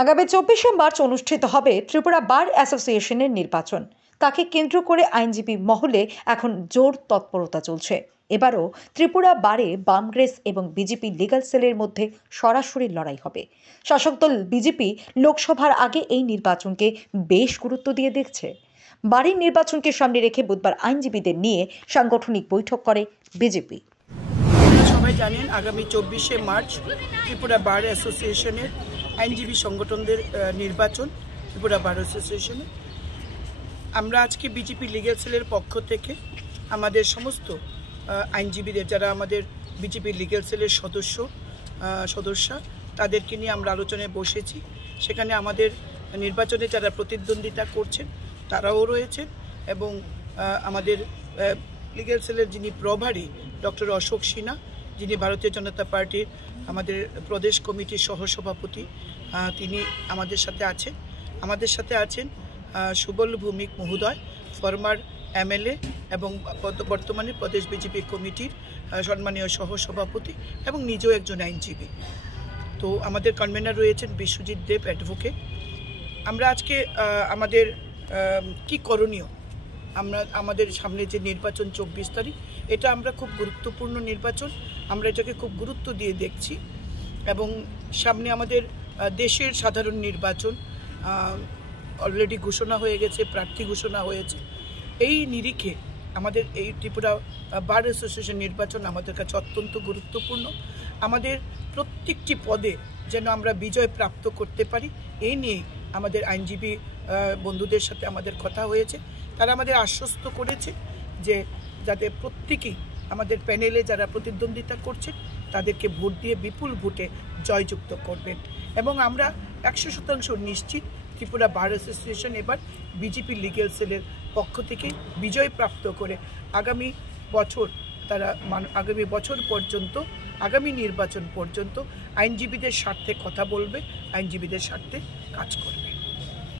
আগামী 24শে মার্চ অনুষ্ঠিত হবে ত্রিপুরা বার অ্যাসোসিয়েশনের নির্বাচন। তাকে কেন্দ্র করে আইনজীবী মহলে এখন জোর তৎপরতা চলছে। এবারও ত্রিপুরা বারে বামগ্রেস এবং বিজেপি লিগ্যাল সেলের মধ্যে সরাসরি লড়াই হবে। শাসক দল বিজেপি লোকসভার আগে এই নির্বাচনকে বেশ গুরুত্ব দিয়ে দেখছে। বাড়ির নির্বাচনকে সামনে রেখে বুধবার আইনজীবীদের নিয়ে সাংগঠনিক বৈঠক করে বিজেপি। সবাই জানেন আগামী 24শে মার্চ ত্রিপুরা বার অ্যাসোসিয়েশনের আইনজীবী সংগঠনদের নির্বাচন। ত্রিপুরা বার অ্যাসোসিয়েশনে আমরা আজকে বিজেপি লিগ্যাল সেলের পক্ষ থেকে আমাদের সমস্ত আইনজীবীদের, যারা আমাদের বিজেপি লিগ্যাল সেলের সদস্যা তাদেরকে নিয়ে আমরা আলোচনায় বসেছি। সেখানে আমাদের নির্বাচনে যারা প্রতিদ্বন্দ্বিতা করছেন তারাও রয়েছেন এবং আমাদের লিগ্যাল সেলের যিনি প্রভারী ডক্টর অশোক সিনহা, যিনি ভারতীয় জনতা পার্টির আমাদের প্রদেশ কমিটির সহসভাপতি, তিনি আমাদের সাথে আছেন সুবল ভৌমিক মহোদয়, ফরমার এমএলএ এবং বর্তমানে প্রদেশ বিজেপি কমিটির সম্মানীয় সহসভাপতি এবং নিজেও একজন আইনজীবী। তো আমাদের কনভেনার রয়েছেন বিশ্বজিৎ দেব অ্যাডভোকেট। আমরা আজকে আমাদের কি করণীয়, আমাদের সামনে যে নির্বাচন 24 তারিখ, এটা আমরা খুব গুরুত্বপূর্ণ নির্বাচন, আমরা এটাকে খুব গুরুত্ব দিয়ে দেখছি এবং সামনে আমাদের দেশের সাধারণ নির্বাচন অলরেডি ঘোষণা হয়ে গেছে, প্রার্থী ঘোষণা হয়েছে। এই নিরিখে আমাদের এই ত্রিপুরা বার অ্যাসোসিয়েশন নির্বাচন আমাদের কাছে অত্যন্ত গুরুত্বপূর্ণ। আমাদের প্রত্যেকটি পদে যেন আমরা বিজয় প্রাপ্ত করতে পারি, এই নিয়ে আমাদের আইনজীবী বন্ধুদের সাথে আমাদের কথা হয়েছে। তারা আমাদের আশ্বস্ত করেছে যে যাতে প্রত্যেকেই আমাদের প্যানেলে যারা প্রতিদ্বন্দ্বিতা করছে তাদেরকে ভোট দিয়ে বিপুল ভোটে জয়যুক্ত করবেন এবং আমরা 100% নিশ্চিত ত্রিপুরা বার অ্যাসোসিয়েশন এবার বিজেপি লিগ্যাল সেলের পক্ষ থেকে বিজয় প্রাপ্ত করে আগামী বছর পর্যন্ত, আগামী নির্বাচন পর্যন্ত আইনজীবীদের স্বার্থে কথা বলবে, আইনজীবীদের স্বার্থে কাজ করবে।